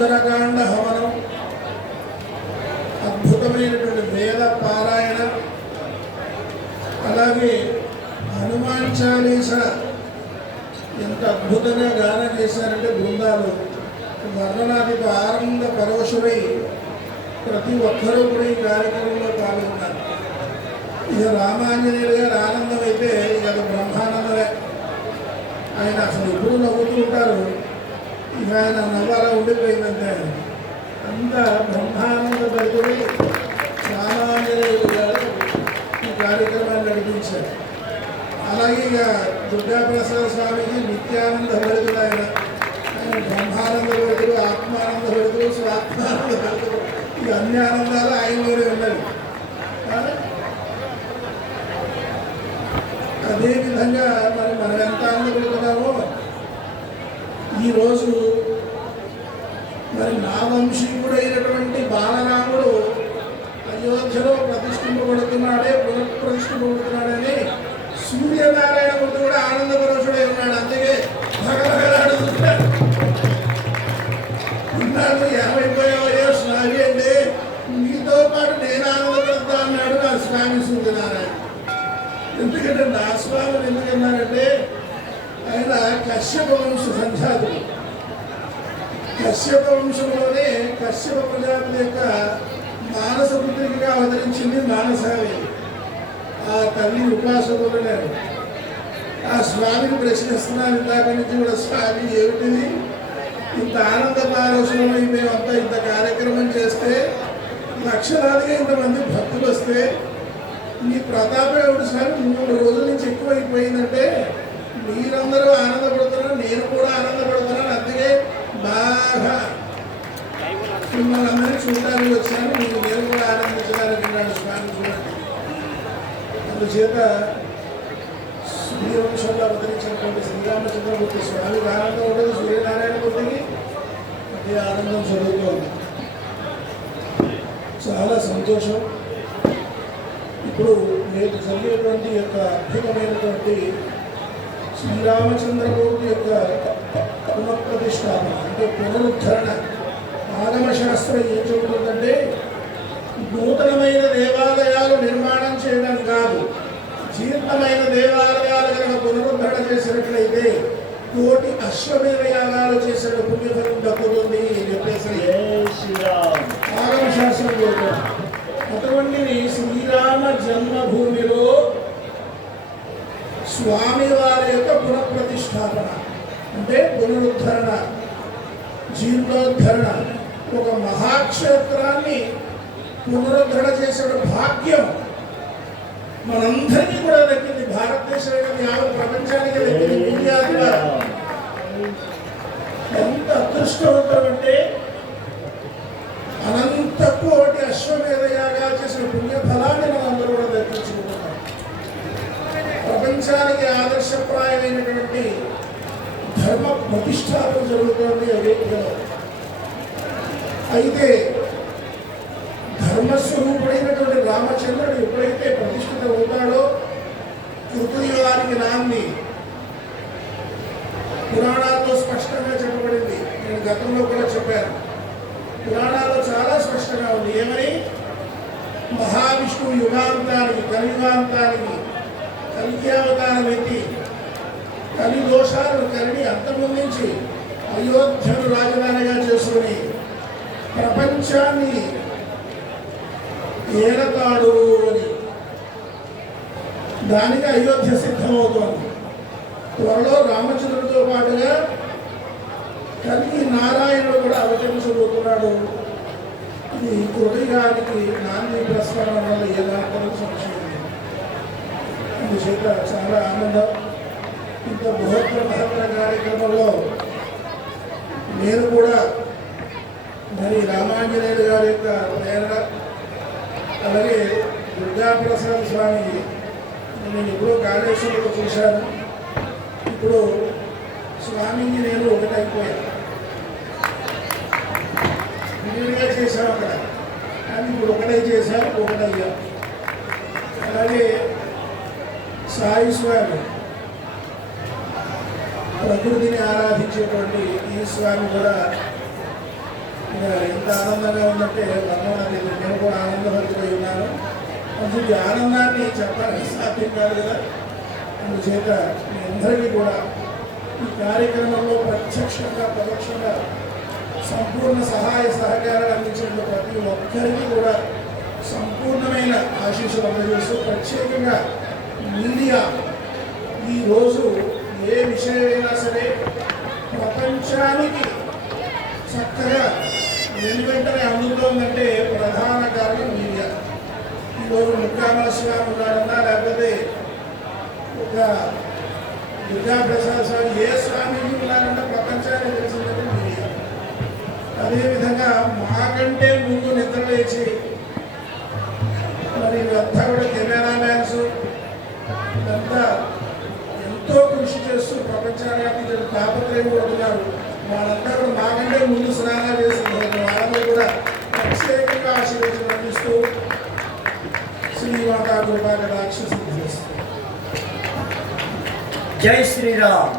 సుందరకాండ హవనం, అద్భుతమైనటువంటి వేద పారాయణ, అలాగే హనుమాన్ చాలీస ఎంత అద్భుతంగా గానం చేశారంటే బృందాలు వర్ణనాదితో ఆనంద పరోషమై ప్రతి ఒక్కరూ కూడా ఈ కార్యక్రమంలో పాల్గొన్నారు. ఇక రామాంజనేయులు గారు ఆనందం అయితే ఇక అది బ్రహ్మానందమే. ఆయన అసలు ఎప్పుడు నవ్వుతూ ఉంటారు, ఇక ఆయన నవ్వాలా ఉండిపోయిందంటే అంత బ్రహ్మానంద భరితుడి రామాంజనేయులు గారు ఈ కార్యక్రమాన్ని నడిపించారు. అలాగే ఇక దుర్గాప్రసాద స్వామికి నిత్యానంద భరితుడు ఆయన బ్రహ్మానంద భరితుడు, ఆత్మానంద భరితుడు, స్వాత్మానంద భరితుడు, ఇక అన్ని ఆనందాలు ఆయనలోనే ఉన్నాయి. అదేవిధంగా మరి మనం ఎంత ఆనందపడుతున్నామో ఈరోజు మరి నా వంశీయుడైనటువంటి బాలరాముడు అయోధ్యలో ప్రతిష్ఠింపబడుతున్నాడే, పునఃప్రతిష్ఠింపబడుతున్నాడని సూర్యనారాయణ మూర్తి కూడా ఆనందపరోషుడై ఉన్నాడు. అందుకే భగభగలాడుతున్నాడు. ఉన్నాడు ఏమైపోయావో స్వామి అంటే మీతో పాటు నేను ఆనందపడతా అన్నాడు నా స్వామి సూర్యనారాయణ. ఎందుకంటే నా స్వామిని ఎందుకన్నారంటే ఆయన కశ్యప వంశ సంజాతుడు. కశ్యప వంశంలోనే కశ్యప ప్రజాతుల యొక్క మానస పుత్రికగా అవతరించింది మానసావి. ఆ తల్లి ఉపాసకులన్నారు. ఆ స్వామిని ప్రశ్నిస్తున్నాను ఇందాక నుంచి కూడా, స్వామి ఏమిటిది ఇంత ఆనంద పారోషణమై మేమంతా ఇంత కార్యక్రమం చేస్తే లక్షలాదిగా ఇంతమంది భక్తులు వస్తే మీ ప్రతాపం ఎవడు స్వామి 3 రోజుల నుంచి ఎక్కువైపోయిందంటే మీరందరూ ఆనందపడుతున్నారు, నేను కూడా ఆనందపడుతున్నాను. అందుకే బాగా మిమ్మల్ని అందరినీ చూడడానికి వచ్చాను, నేను కూడా ఆనందించడానికి ఉన్నాను స్వామి చూడండి. అందుచేత సూర్యవంశంలో అవతరించినటువంటి శ్రీరామచంద్రమూర్తి స్వామికి ఆనందం ఉండదు, సూర్యనారాయణమూర్తికి అదే ఆనందం జరుగుతోంది. చాలా సంతోషం. ఇప్పుడు నేటి జరిగేటువంటి యొక్క అద్భుతమైనటువంటి శ్రీరామచంద్రమూర్తి యొక్క పునఃప్రతిష్టాపన అంటే పునరుద్ధరణ. ఆగమశాస్త్రం ఏం చెబుతుందంటే నూతనమైన దేవాలయాలు నిర్మాణం చేయడం కాదు, జీర్ణమైన దేవాలయాలు కనుక పునరుద్ధరణ చేసినట్లయితే 1,000,000 అశ్వమేధ యాగాలు చేసిన పుణ్యఫలం దక్కుతుంది అని చెప్పేసి ఆగమశాస్త్రం చెబుతుంది. అటువంటిది శ్రీరామ జన్మభూమిలో స్వామివారి యొక్క పునఃప్రతిష్టాపన అంటే పునరుద్ధరణ, జీర్ణోద్ధరణ, ఒక మహాక్షేత్రాన్ని పునరుద్ధరణ చేసిన భాగ్యం మనందరికీ కూడా దక్కింది. భారతదేశానికి యావత్ ప్రపంచానికి దక్కింది. ఇండియా ఎంత అదృష్టవంతం అంటే అనంత కోటి అశ్వమేధ యాగాలు చేసిన పుణ్యఫలాన్ని మనందరూ కూడా దక్కించుకుంటున్నాం. ప్రపంచానికి ఆదర్శప్రాయమైనటువంటి ధర్మ ప్రతిష్టాపన జరుగుతోంది అయోధ్యలో. అయితే ధర్మస్వరూపుడైనటువంటి రామచంద్రుడు ఎప్పుడైతే ప్రతిష్ఠిత అవుతాడో కృతయుగానికి నాంది పురాణాల్లో స్పష్టంగా చెప్పబడింది. నేను గతంలో కూడా చెప్పాను. పురాణాల్లో చాలా స్పష్టంగా ఉంది. ఏమని? మహావిష్ణువు యుగాంతానికి, కలియుగాంతానికి కలిగ్యావతారం ఎత్తి కలి దోషాలను కలిగి అంతమొందించి అయోధ్యను రాజధానిగా చేసుకుని ప్రపంచాన్ని ఏలతాడు అని దానికి అయోధ్య సిద్ధమవుతోంది. త్వరలో రామచంద్రుడితో పాటుగా కలిగి నారాయణుడు కూడా అవతరించబోతున్నాడు. ఇది కృతయుగానికి నాంది ప్రస్ఫారం వల్ల ఏదాంతరం సంశయం. అందుచేత చాలా ఆనందం. ఇంత బృహత్తర కార్యక్రమంలో నేను కూడా మరి రామాంజనేయులు గారి యొక్క ప్రేరణ, అలాగే దుర్గాప్రసాద స్వామి నేను ఎప్పుడో కాళేశ్వరంలో చూశాను. ఇప్పుడు స్వామిని నేను ఒకటైపోయాను. విడిగా చేశాను అక్కడ, కానీ ఇప్పుడు ఒకటే చేశాను, ఒకటయ్యా. అలాగే సాయి స్వామి ప్రకృతిని ఆరాధించేటువంటి ఈ స్వామి కూడా ఎంత ఆనందంగా ఉందంటే వర్ణనాన్ని నేను కూడా ఆనందభరితమై ఉన్నాను. అసలు ఈ ఆనందాన్ని చెప్పడానికి సాధ్యం కాదు కదా. అందుచేత మీ అందరికీ కూడా ఈ కార్యక్రమంలో ప్రత్యక్షంగా పరోక్షంగా సంపూర్ణ సహాయ సహకారాలు అందించిన ప్రతి ఒక్కరికి కూడా సంపూర్ణమైన ఆశీస్సులు అందజేస్తూ, ప్రత్యేకంగా మీడియా ఈరోజు ఏ విషయమైనా సరే ప్రపంచానికి చక్కగా వెనువెంటనే అందుతోందంటే ప్రధాన కారణం మీడియా. ఈరోజు ముక్కామలస్వామి ఉన్నాడన్నా, లేకపోతే ఒక దుర్గాప్రసాద్ స్వామి, ఏ స్వామిజీ ఉన్నారన్నా ప్రపంచానికి తెలిసిందంటే మీడియా. అదేవిధంగా మాకంటే ముందు నిద్ర లేచి మరి ఇదంతా కూడా కెమెరామ్యాన్స్ ఇదంతా ఎంతో కృషి చేస్తూ ప్రపంచానికి తాపత్రయం పడుతున్నారు. వాళ్ళంతా కూడా మాకంటే ముందు స్నానాలు చేస్తున్నారు. వాళ్ళని కూడా ప్రత్యేకంగా ఆశీర్వచనం అందిస్తూ శ్రీమాతా కృపా కటాక్ష సిద్ధి చేస్తారు. జై శ్రీరామ్.